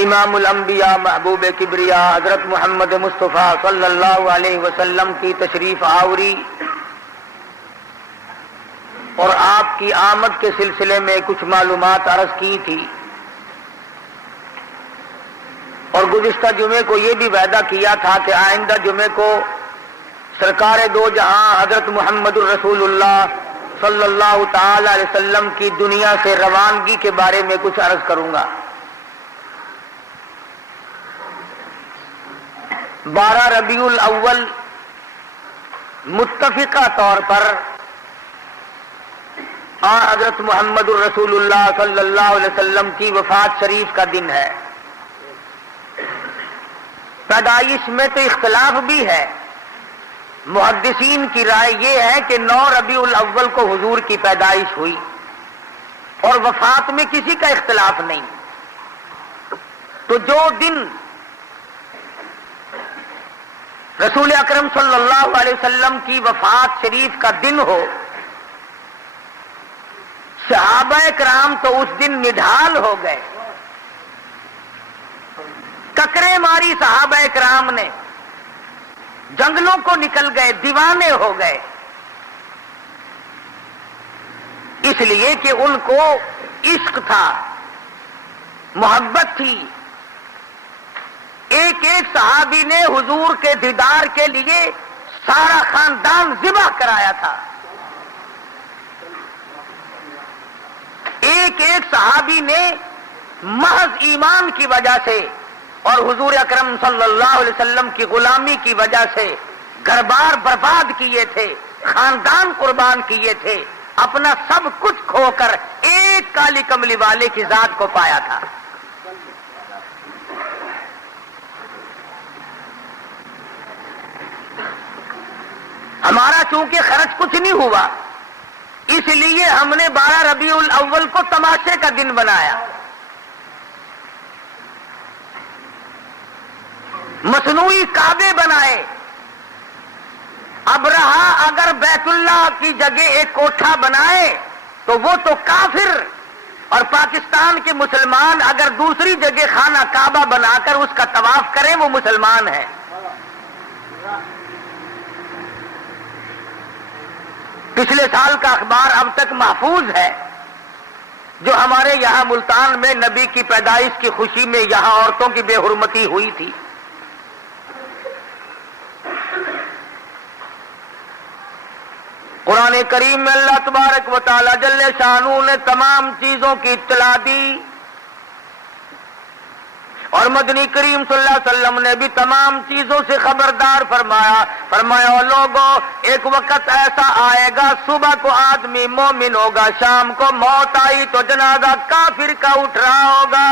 امام الانبیاء محبوب کبریا حضرت محمد مصطفیٰ صلی اللہ علیہ وسلم کی تشریف آوری اور آپ کی آمد کے سلسلے میں کچھ معلومات عرض کی تھی، اور گزشتہ جمعے کو یہ بھی وعدہ کیا تھا کہ آئندہ جمعے کو سرکار دو جہاں حضرت محمد الرسول اللہ صلی اللہ تعالی علیہ وسلم کی دنیا سے روانگی کے بارے میں کچھ عرض کروں گا۔ 12 ربیع الاول متفقہ طور پر حضرت محمد الرسول اللہ صلی اللہ علیہ وسلم کی وفات شریف کا دن ہے۔ پیدائش میں تو اختلاف بھی ہے، محدثین کی رائے یہ ہے کہ 9 ربیع الاول کو حضور کی پیدائش ہوئی، اور وفات میں کسی کا اختلاف نہیں۔ تو جو دن رسول اکرم صلی اللہ علیہ وسلم کی وفات شریف کا دن ہو، صحابہ کرام تو اس دن نڈھال ہو گئے، ککرے ماری صحابہ کرام نے، جنگلوں کو نکل گئے، دیوانے ہو گئے، اس لیے کہ ان کو عشق تھا، محبت تھی۔ ایک ایک صحابی نے حضور کے دیدار کے لیے سارا خاندان ذبح کرایا تھا۔ ایک ایک صحابی نے محض ایمان کی وجہ سے اور حضور اکرم صلی اللہ علیہ وسلم کی غلامی کی وجہ سے گھر بار برباد کیے تھے، خاندان قربان کیے تھے، اپنا سب کچھ کھو کر ایک کالی کملی والے کی ذات کو پایا تھا۔ ہمارا چونکہ خرچ کچھ نہیں ہوا، اس لیے ہم نے 12 ربیع الاول کو تماشے کا دن بنایا۔ مصنوعی کعبے بنائے۔ ابرہہ اگر بیت اللہ کی جگہ ایک کوٹھا بنائے تو وہ تو کافر، اور پاکستان کے مسلمان اگر دوسری جگہ خانہ کعبہ بنا کر اس کا طواف کریں وہ مسلمان ہیں۔ پچھلے سال کا اخبار اب تک محفوظ ہے، جو ہمارے یہاں ملتان میں نبی کی پیدائش کی خوشی میں یہاں عورتوں کی بے حرمتی ہوئی تھی۔ قرآن کریم میں اللہ تبارک و تعالی جل شانہ نے تمام چیزوں کی اطلاع دی، اور مدنی کریم صلی اللہ علیہ وسلم نے بھی تمام چیزوں سے خبردار فرمایا لوگوں، ایک وقت ایسا آئے گا صبح کو آدمی مومن ہوگا، شام کو موت آئی تو جنازہ کافر کا اٹھ رہا ہوگا۔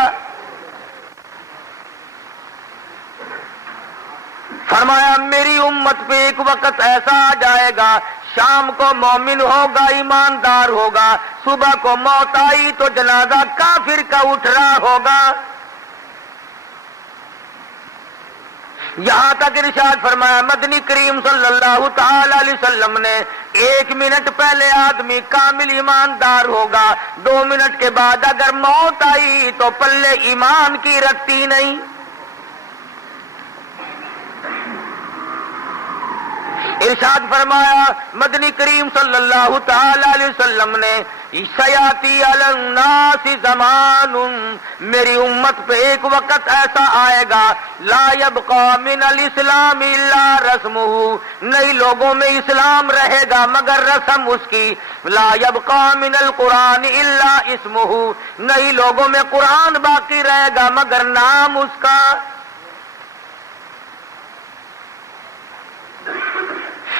فرمایا میری امت پہ ایک وقت ایسا آ جائے گا، شام کو مومن ہوگا، ایماندار ہوگا، صبح کو موت آئی تو جنازہ کافر کا اٹھ رہا ہوگا۔ یہاں تک ارشاد فرمایا مدنی کریم صلی اللہ تعالی علیہ وسلم نے 1 منٹ پہلے آدمی کامل ایماندار ہوگا، 2 منٹ کے بعد اگر موت آئی تو پلے ایمان کی رکھتی نہیں۔ ارشاد فرمایا مدنی کریم صلی اللہ تعالی علیہ وسلم نے سیاتی علی الناس زمان، میری امت پہ ایک وقت ایسا آئے گا لا یبقى من الاسلام الا رسمہ، نئی لوگوں میں اسلام رہے گا مگر رسم اس کی، لا یبقى من القرآن الا اسمہ، نئی لوگوں میں قرآن باقی رہے گا مگر نام اس کا۔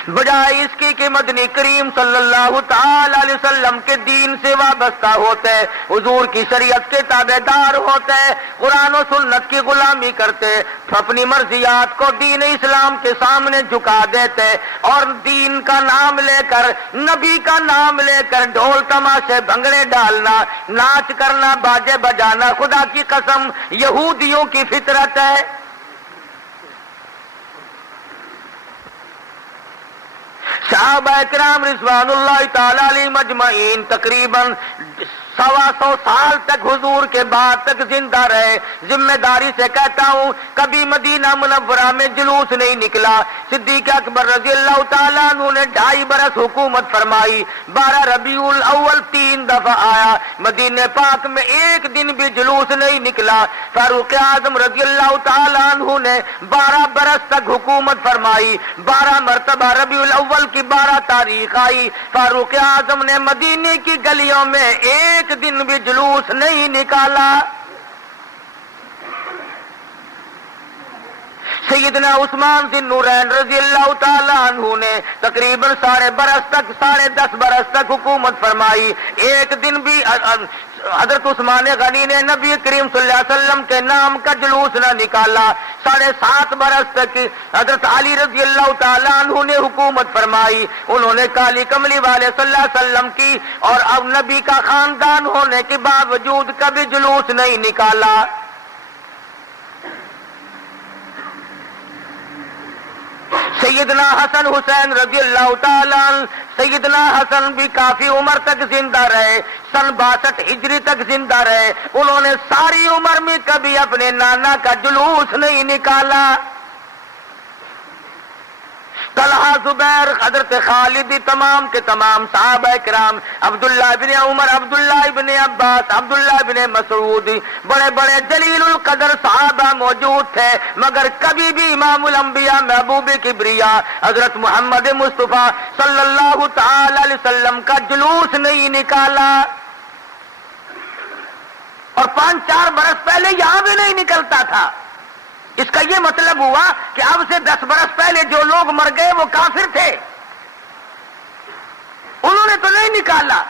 بجائے اس کی کہ مدنی کریم صلی اللہ تعالی علیہ وسلم کے دین سے وابستہ ہوتے، حضور کی شریعت کے تابع دار ہوتے، قرآن و سنت کی غلامی کرتے، اپنی مرضیات کو دین اسلام کے سامنے جھکا دیتے، اور دین کا نام لے کر، نبی کا نام لے کر ڈھول تماشے بھنگڑے ڈالنا، ناچ کرنا، باجے بجانا خدا کی قسم یہودیوں کی فطرت ہے۔ صحابہ کرام رضوان اللہ تعالی علیہم اجمعین تقریباً 125 سال تک حضور کے بعد تک زندہ رہے. ذمہ داری سے کہتا ہوں کبھی مدینہ منورہ میں جلوس نہیں نکلا. صدیق اکبر رضی اللہ تعالیٰ عنہ نے 2.5 برس حکومت فرمائی. 12 ربیع الاول 3 دفعہ آیا. مدینہ پاک میں ایک دن بھی جلوس نہیں نکلا. فاروق اعظم رضی اللہ تعالیٰ عنہ نے 12 برس تک حکومت فرمائی. 12 مرتبہ ربیع الاول کی 12 تاریخ آئی. فاروق اعظم نے مدینے کی گلیوں میں ایک دن بھی جلوس نہیں نکالا. سیدنا عثمان ذی النورین رضی اللہ تعالیٰ عنہ نے تقریباً 10.5 برس تک حکومت فرمائی. ایک دن بھی حضرت عثمان غنی نے نبی کریم صلی اللہ علیہ وسلم کے نام کا جلوس نہ نکالا. 7.5 برس تک حضرت علی رضی اللہ تعالیٰ عنہ نے حکومت فرمائی. انہوں نے کالی کملی والے صلی اللہ علیہ وسلم کی اور اب نبی کا خاندان ہونے کے باوجود کبھی جلوس نہیں نکالا. سیدنا حسن حسین رضی اللہ تعالیٰ عنہ، سیدنا حسن بھی کافی عمر تک زندہ رہے. سن 62 ہجری تک زندہ رہے. انہوں نے ساری عمر میں کبھی اپنے نانا کا جلوس نہیں نکالا. طلحہ، زبیر، حضرت خالد، تمام کے تمام صحابہ کرام، عبداللہ ابن عمر، عبداللہ ابن عباس، عبداللہ ابن مسعود، بڑے بڑے جلیل القدر صحابہ موجود تھے، مگر کبھی بھی امام الانبیاء محبوب کبریا حضرت محمد مصطفیٰ صلی اللہ تعالی علیہ وسلم کا جلوس نہیں نکالا. اور 5-4 برس پہلے یہاں بھی نہیں نکلتا تھا. اس کا یہ مطلب ہوا کہ اب سے 10 برس پہلے جو لوگ مر گئے وہ کافر تھے، انہوں نے تو نہیں نکالا.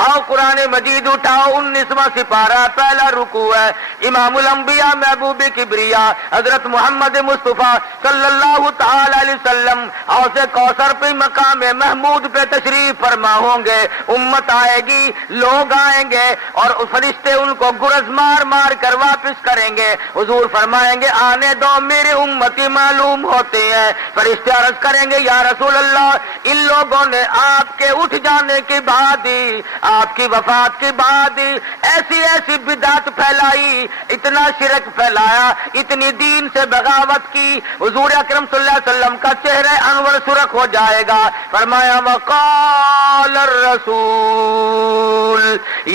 آؤ قرآن مجید اٹھاؤ، 19واں سپارہ، پہلا رکوع ہے. امام الانبیاء محبوب کبریا حضرت محمد مصطفیٰ صلی اللہ تعالی علیہ وسلم حوض کوثر پہ مقام محمود پہ تشریف فرما ہوں گے. امت آئے گی، لوگ آئیں گے اور فرشتے ان کو گرز مار مار کر واپس کریں گے. حضور فرمائیں گے آنے دو، میرے امتی معلوم ہوتے ہیں. فرشتے عرض کریں گے یا رسول اللہ، ان لوگوں نے آپ کے اٹھ جانے کے بعد ہی، آپ کی وفات کے بعد ایسی ایسی بدعت پھیلائی، اتنا شرک پھیلایا، اتنی دین سے بغاوت کی، حضور اکرم صلی اللہ علیہ وسلم کا چہرہ انور سرخ ہو جائے گا. فرمایا وقال الرسول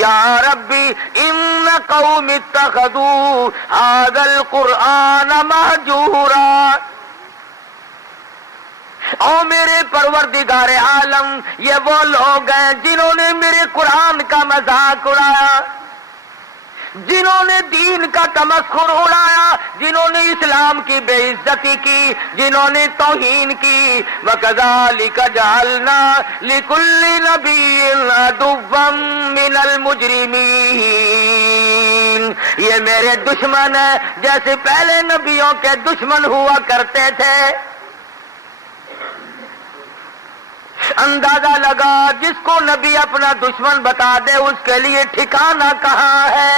یا ربی ان قوم اتخذوا هذا القرآن مہجورا. او میرے پروردگار عالم، یہ وہ لوگ ہیں جنہوں نے میرے قرآن کا مذاق اڑایا، جنہوں نے دین کا تمسخر اڑایا، جنہوں نے اسلام کی بے عزتی کی، جنہوں نے توہین کی. وَكَذَلِكَ جَعَلْنَا لِكُلِّ نَبِيٍّ عَدُوًّا مِّنَ الْمُجْرِمِينَ. یہ میرے دشمن ہیں جیسے پہلے نبیوں کے دشمن ہوا کرتے تھے. اندازہ لگا جس کو نبی اپنا دشمن بتا دے اس کے لیے ٹھکانہ کہاں ہے.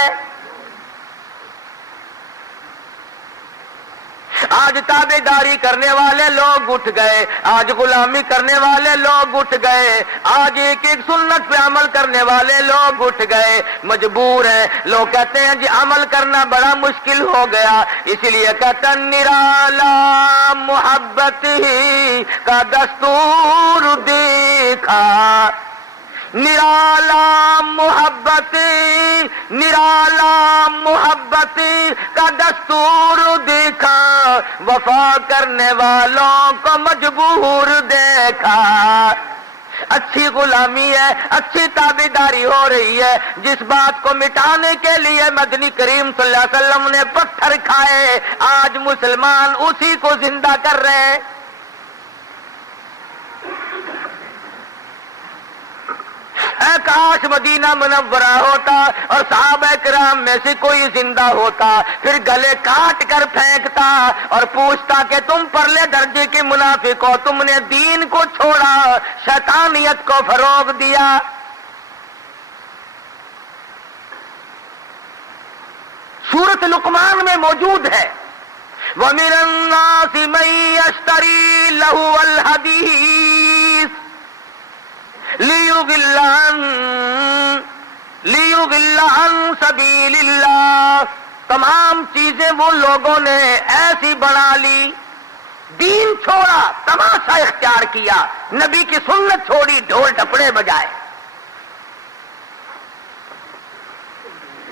آج تابع داری کرنے والے لوگ اٹھ گئے، آج غلامی کرنے والے لوگ اٹھ گئے، آج ایک ایک سنت پہ عمل کرنے والے لوگ اٹھ گئے. مجبور ہیں. لوگ کہتے ہیں جی عمل کرنا بڑا مشکل ہو گیا، اس لیے کہتے ہیں نرالا محبت ہی کا دستور دیکھا. نرالا محبت، نرالا محبت کا دستور دیکھا، وفا کرنے والوں کو مجبور دیکھا. اچھی غلامی ہے، اچھی تابعداری ہو رہی ہے. جس بات کو مٹانے کے لیے مدنی کریم صلی اللہ علیہ وسلم نے پتھر کھائے، آج مسلمان اسی کو زندہ کر رہے ہیں. اے کاش مدینہ منورہ ہوتا اور صحابہ کرام میں سے کوئی زندہ ہوتا، پھر گلے کاٹ کر پھینکتا اور پوچھتا کہ تم پرلے درجے کے منافق ہو، تم نے دین کو چھوڑا، شیطانیت کو فروغ دیا. سورۃ لقمان میں موجود ہے وَمِنَ النَّاسِ مَن يَشْتَرِي لَهْوَ الْحَدِيثِ لیضل عن سبیل اللہ. تمام چیزیں وہ لوگوں نے ایسی بنا لی، دین چھوڑا، تماشا اختیار کیا، نبی کی سنت چھوڑی، ڈھول ڈپڑے بجائے.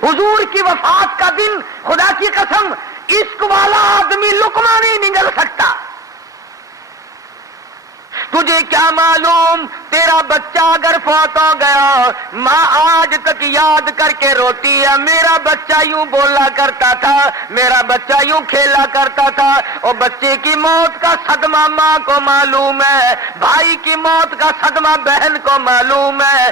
حضور کی وفات کا دن، خدا کی قسم عشق والا آدمی لقمہ نہیں نگل سکتا. تجھے کیا معلوم تیرا بچہ اگر فوت ہو گیا، ماں آج تک یاد کر کے روتی ہے، میرا بچہ یوں بولا کرتا تھا، میرا بچہ یوں کھیلا کرتا تھا. اور بچے کی موت کا صدمہ ماں کو معلوم ہے، بھائی کی موت کا صدمہ بہن کو معلوم ہے،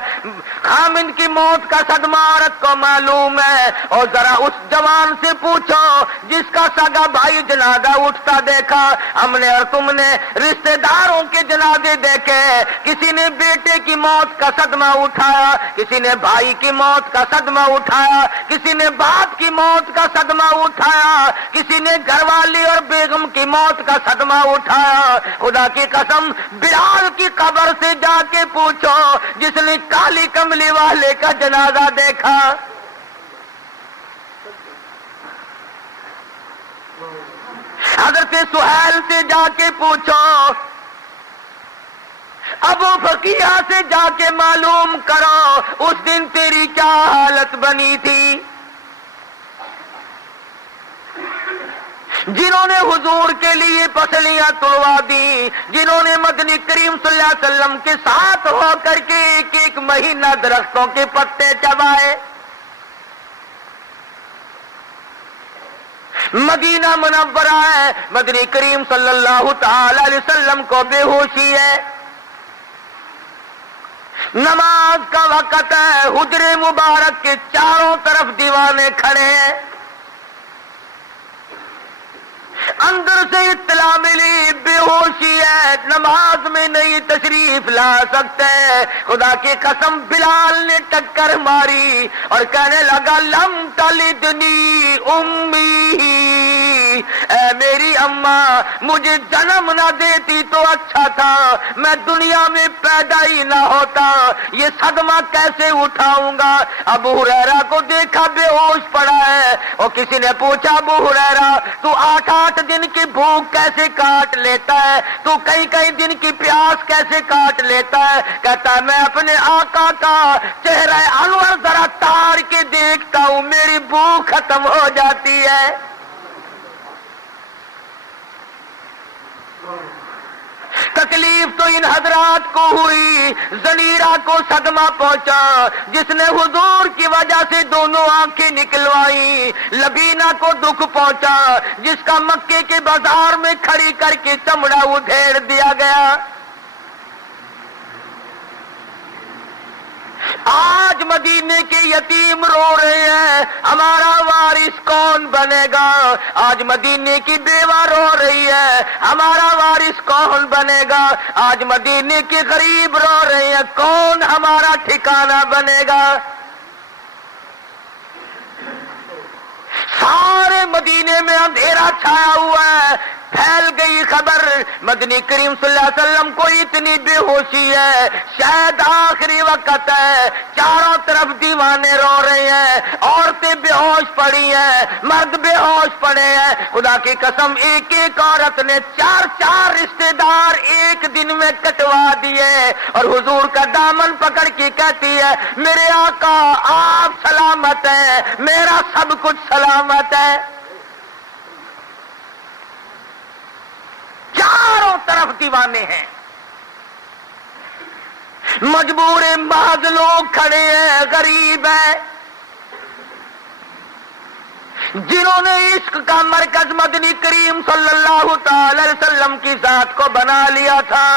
خامند کی موت کا صدمہ عورت کو معلوم ہے. اور ذرا اس جوان سے پوچھو جس کا سگا بھائی جنازہ اٹھتا دیکھا ہم نے اور تم نے، رشتہ داروں کے جنازے دیکھے، کسی نے بیٹے کی موت کا صدمہ اٹھایا، کسی نے بھائی کی موت کا صدمہ اٹھایا، کسی نے باپ کی موت کا صدمہ اٹھایا، کسی نے گھر والی اور بیگم کی موت کا صدمہ اٹھایا. خدا کی قسم بلال کی قبر سے جا کے پوچھو جس نے کالی کملی والے کا جنازہ دیکھا. حضرت سہیل سے جا کے پوچھو، ابو فقیہ سے جا کے معلوم کرو اس دن تیری کیا حالت بنی تھی. جنہوں نے حضور کے لیے پسلیاں توڑوا دی، جنہوں نے مدنی کریم صلی اللہ علیہ وسلم کے ساتھ ہو کر کے ایک ایک مہینہ درختوں کے پتے چبائے. مدینہ منورہ ہے، مدنی کریم صلی اللہ تعالی علیہ وسلم کو بے ہوشی ہے، نماز کا وقت ہے، حجر مبارک کے چاروں طرف دیوانے کھڑے ہیں. اندر سے اطلاع ملی بے ہوشی ہے، نماز میں نہیں تشریف لا سکتے. خدا کی قسم بلال نے ٹکر ماری اور کہنے لگا لم تلدنی امی، اے میری اماں مجھے جنم نہ دیتی تو اچھا تھا، میں دنیا میں پیدا ہی نہ ہوتا، یہ صدمہ کیسے اٹھاؤں گا. ابو ہریرہ کو دیکھا بے ہوش پڑا ہے، اور کسی نے پوچھا ابو ہریرہ تو 8 دن کی بھوک کیسے کاٹ لیتا ہے، تو کئی دن کی پیاس کیسے کاٹ لیتا ہے. کہتا ہے میں اپنے آقا کا چہرہ انور ذرا تار کے دیکھتا ہوں میری بھوک ختم ہو جاتی ہے. تکلیف تو ان حضرات کو ہوئی، زنیرہ کو صدمہ پہنچا جس نے حضور کی وجہ سے دونوں آنکھیں نکلوائی، لبینہ کو دکھ پہنچا جس کا مکے کے بازار میں کھڑی کر کے چمڑا ادھیڑ دیا گیا. آج مدینے کے یتیم رو رہے ہیں ہمارا وارث کون بنے گا. آج مدینے کی بیوہ رو رہی ہے ہمارا وارث کون بنے گا. آج مدینے کے غریب رو رہے ہیں کون ہمارا ٹھکانہ بنے گا. سارے مدینے میں اندھیرا چھایا ہوا ہے. پھیل گئی خبر مدنی کریم صلی اللہ علیہ وسلم کو اتنی بے ہوشی ہے، شاید آخری وقت ہے، چاروں طرف دیوانے رو رہے ہیں، عورتیں بے ہوش پڑی ہیں، مرد بے ہوش پڑے ہیں. خدا کی قسم ایک ایک عورت نے 4 رشتے دار ایک دن میں کٹوا دیے اور حضور کا دامن پکڑ کے کہتی ہے میرے آقا آپ سلامت ہیں، میرا سب کچھ سلامت ہے. چاروں طرف دیوانے ہیں، مجبور محض لوگ کھڑے ہیں، غریب ہیں جنہوں نے عشق کا مرکز مدنی کریم صلی اللہ تعالی علیہ وسلم کی ذات کو بنا لیا تھا.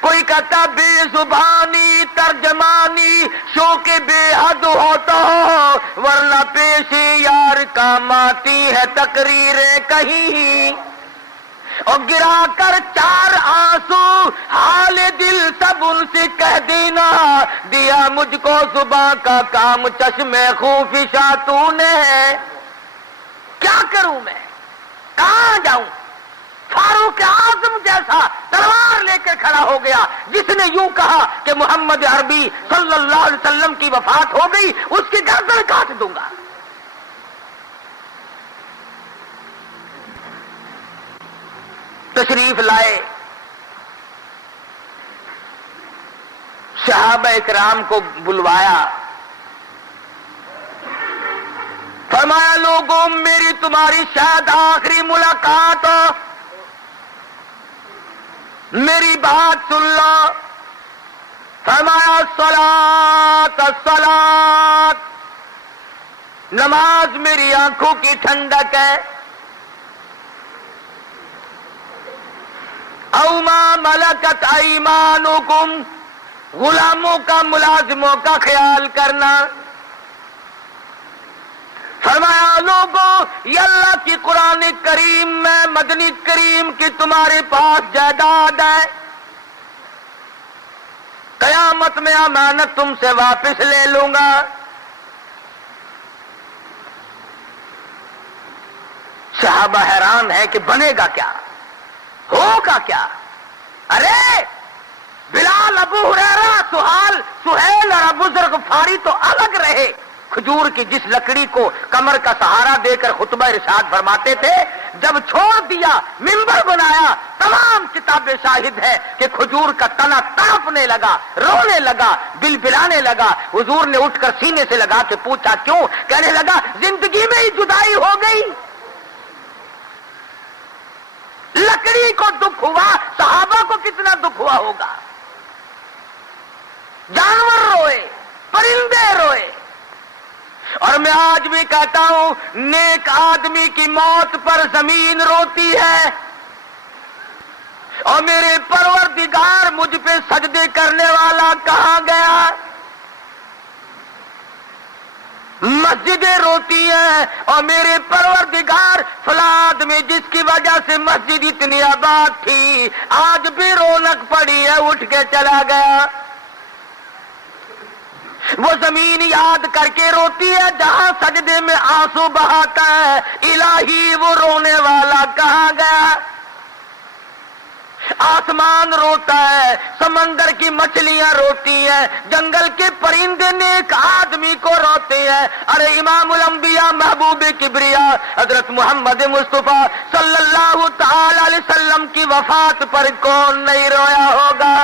کوئی کہتا بے زبانی ترجمانی شوق بے حد ہوتا ہو، ورنہ پیش یار کام آتی ہے تقریریں کہیں. اور گرا کر 4 آنسو حال دل سب ان سے کہہ دینا، دیا مجھ کو زباں کا کام چشم خوفشا تو نے. کیا کروں میں، کہاں جاؤں. فاروق اعظم جیسا تلوار لے کر کھڑا ہو گیا، جس نے یوں کہا کہ محمد عربی صلی اللہ علیہ وسلم کی وفات ہو گئی، اس کی گردن کاٹ دوں گا۔ تشریف لائے، صحابہ اکرام کو بلوایا، فرمایا لوگوں میری تمہاری شاید آخری ملاقات ہو، میری بات سن لو۔ فرمایا الصلاۃ الصلاۃ، نماز میری آنکھوں کی ٹھنڈک ہے، او ما ملکت ایمانکم، غلاموں کا ملازموں کا خیال کرنا۔ فرمایا لوگوں یہ اللہ کی قرآن کریم میں مدنی کریم کی تمہارے پاس جائیداد ہے، قیامت میں امانت تم سے واپس لے لوں گا۔ صحابہ حیران ہے کہ بنے گا کیا، ہوگا کیا؟ ارے بلال، ابو ہریرہ، سہیل اور ابو ذر غفاری تو الگ رہے، کھجور کی جس لکڑی کو کمر کا سہارا دے کر خطبہ ارشاد فرماتے تھے، جب چھوڑ دیا منبر بنایا، تمام کتابیں شاہد ہے کہ کھجور کا تنا تڑپنے لگا، رونے لگا، بلبلانے لگا۔ حضور نے اٹھ کر سینے سے لگا کے پوچھا کیوں؟ کہنے لگا زندگی میں ہی جدائی ہو گئی۔ لکڑی کو دکھ ہوا، صحابہ کو کتنا دکھ ہوا ہوگا؟ جانور روئے، پرندے روئے۔ اور میں آج بھی کہتا ہوں نیک آدمی کی موت پر زمین روتی ہے، اور میرے پروردگار مجھ پہ سجدے کرنے والا کہاں گیا؟ مسجدیں روتی ہیں، اور میرے پروردگار فلاد میں جس کی وجہ سے مسجد اتنی آباد تھی آج بھی رونق پڑی ہے، اٹھ کے چلا گیا۔ وہ زمین یاد کر کے روتی ہے جہاں سجدے میں آنسو بہاتا ہے، الہی وہ رونے والا کہاں گیا؟ آسمان روتا ہے، سمندر کی مچھلیاں روتی ہیں، جنگل کے پرندے نیک آدمی کو روتے ہیں۔ ارے امام الانبیاء محبوب کبریا حضرت محمد مصطفیٰ صلی اللہ تعالی علیہ وسلم کی وفات پر کون نہیں رویا ہوگا؟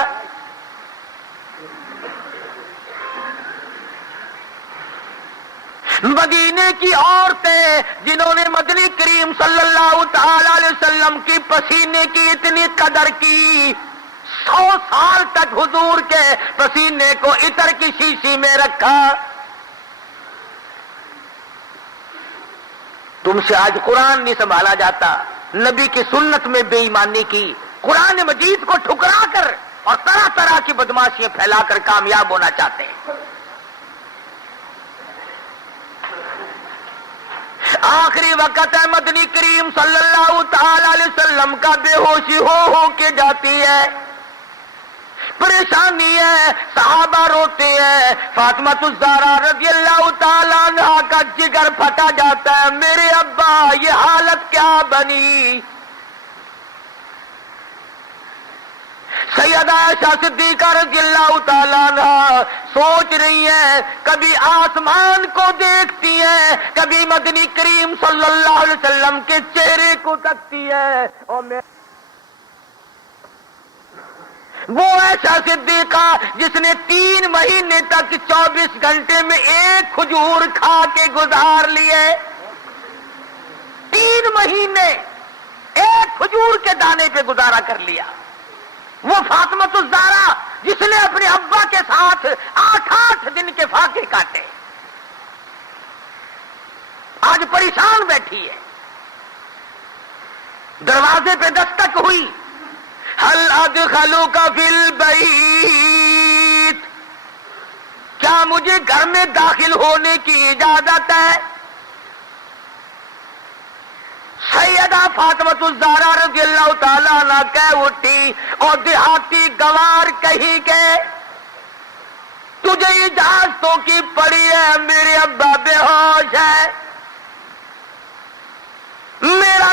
مدینے کی عورتیں جنہوں نے مدنی کریم صلی اللہ تعالی علیہ وسلم کی پسینے کی اتنی قدر کی، 100 سال تک حضور کے پسینے کو عطر کی شیشی میں رکھا۔ تم سے آج قرآن نہیں سنبھالا جاتا، نبی کی سنت میں بے ایمانی کی، قرآن مجید کو ٹھکرا کر اور طرح طرح کی بدماشیاں پھیلا کر کامیاب ہونا چاہتے ہیں۔ آخری وقت ہے مدنی کریم صلی اللہ تعالی علیہ وسلم کا، بے ہوشی ہو کے جاتی ہے، پریشانی ہے، صحابہ روتے ہیں، فاطمہ الزہرا رضی اللہ تعالی عنہا کا جگر پھٹا جاتا ہے، میرے ابا یہ حالت کیا بنی؟ سیدہ عائشہ صدیقہ رضی اللہ تعالیٰ عنہا سوچ رہی ہیں، کبھی آسمان کو دیکھتی ہیں، کبھی مدنی کریم صلی اللہ علیہ وسلم کے چہرے کو تکتی ہے، اور میں وہ عائشہ صدیقہ جس نے 3 مہینے تک 24 گھنٹے میں ایک کھجور کھا کے گزار لیے، 3 مہینے ایک کھجور کے دانے پہ گزارا کر لیا۔ وہ فاطمہ الزہرا جس نے اپنے ابا کے ساتھ 8 دن کے فاقے کاٹے، آج پریشان بیٹھی ہے، دروازے پہ دستک ہوئی، ہل ادخلوک فی البیت، کیا مجھے گھر میں داخل ہونے کی اجازت ہے؟ سیدہ فاطمہ الزہرا رضی اللہ تعالیٰ عنہ کہہ اٹھی، اور دیہاتی گوار کہیں کہ تجھے اجازتوں کی پڑی ہے، میرے ابا بے ہوش ہے، میرا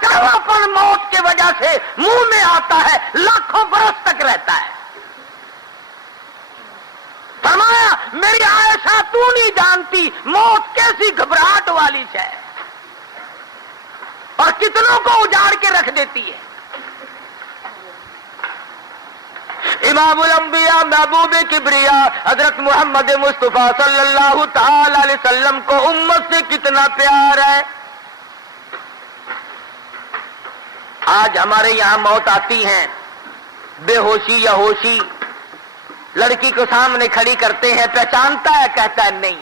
کڑواپن موت کی وجہ سے منہ میں آتا ہے، لاکھوں برس تک رہتا ہے۔ فرمایا میری عائشہ تو نہیں جانتی موت کیسی گھبراہٹ والی ہے اور کتنوں کو اجاڑ کے رکھ دیتی ہے۔ امام الانبیاء محبوب کبریا حضرت محمد مصطفیٰ صلی اللہ تعالی علیہ وسلم کو امت سے کتنا پیار ہے۔ آج ہمارے یہاں موت آتی ہیں، بے ہوشی یا ہوشی، لڑکی کو سامنے کھڑی کرتے ہیں، پہچانتا ہے؟ کہتا ہے نہیں۔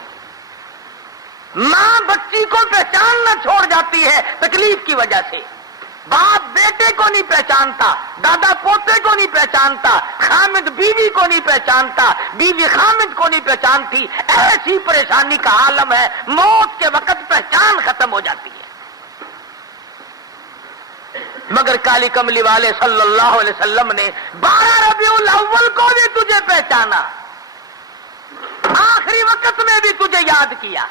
ماں بچی کو پہچاننا چھوڑ جاتی ہے تکلیف کی وجہ سے، باپ بیٹے کو نہیں پہچانتا، دادا پوتے کو نہیں پہچانتا، خامد بیوی کو نہیں پہچانتا، بیوی خامد کو نہیں پہچانتی۔ ایسی پریشانی کا عالم ہے، موت کے وقت پہچان ختم ہو جاتی ہے۔ مگر کالی کملی والے صلی اللہ علیہ وسلم نے 12 ربیع الاول کو بھی تجھے پہچانا، آخری وقت میں بھی تجھے یاد کیا۔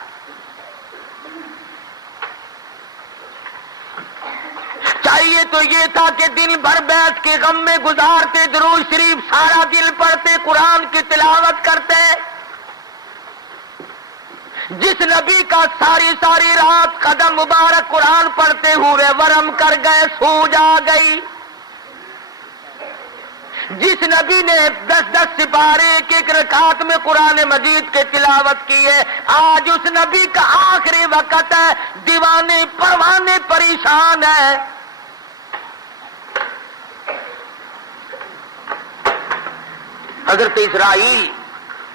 چاہیے تو یہ تھا کہ دن بھر بیٹھ کے غم میں گزارتے، درود شریف سارا دل پڑھتے، قرآن کی تلاوت کرتے۔ جس نبی کا ساری رات قدم مبارک قرآن پڑھتے ہوئے ورم کر گئے، سوج آ گئی۔ جس نبی نے 10 سپارے ایک رکعت میں قرآن مجید کے تلاوت کی ہے، آج اس نبی کا آخری وقت ہے، دیوانے پروانے پریشان ہے۔ حضرت اسرائیل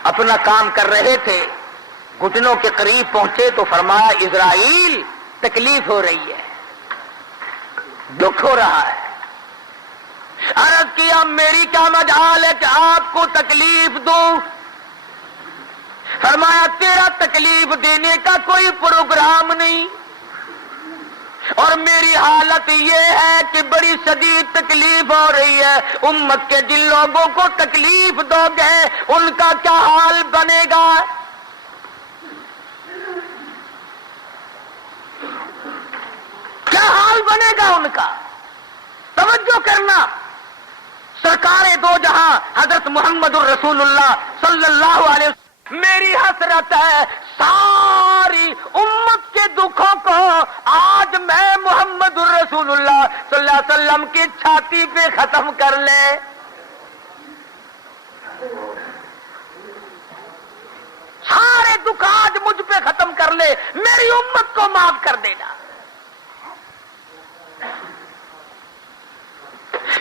اپنا کام کر رہے تھے، گھٹنوں کے قریب پہنچے تو فرمایا اسرائیل تکلیف ہو رہی ہے، دکھ ہو رہا ہے۔ عرض کیا میری کیا مجال ہے کہ آپ کو تکلیف دوں؟ فرمایا تیرا تکلیف دینے کا کوئی پروگرام نہیں، اور میری حالت یہ ہے کہ بڑی شدید تکلیف ہو رہی ہے۔ امت کے جن لوگوں کو تکلیف دو گے ان کا کیا حال بنے گا؟ کیا حال بنے گا ان کا؟ توجہ کرنا، سرکار دو جہاں حضرت محمد الرسول اللہ صلی اللہ علیہ وسلم، میری حسرت ہے ساری امت کے دکھوں کو آج میں محمد الرسول اللہ صلی اللہ علیہ وسلم کی چھاتی پہ ختم کر لے۔ سارے دکھ آج مجھ پہ ختم کر لے، میری امت کو معاف کر دینا۔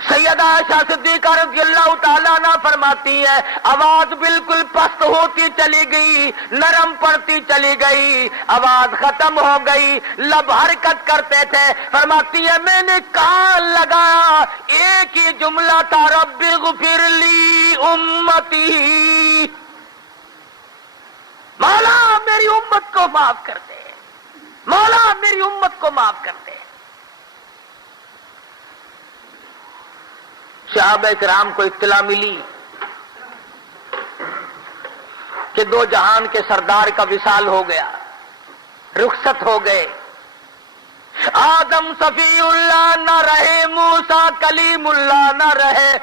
سیدہ عائشہ صدیقہ رضی اللہ تعالیٰ عنہ فرماتی ہے، آواز بالکل پست ہوتی چلی گئی، نرم پڑتی چلی گئی، آواز ختم ہو گئی، لب حرکت کرتے تھے۔ فرماتی ہے میں نے کان لگایا، ایک ہی جملہ تھا، رب اغفر لی امتی، مولا میری امت کو معاف کر دے، مولا میری امت کو معاف کر دے۔ صحابہ کرام کو اطلاع ملی کہ دو جہان کے سردار کا وصال ہو گیا، رخصت ہو گئے۔ آدم صفی اللہ نہ رہے، موسیٰ کلیم اللہ نہ رہے،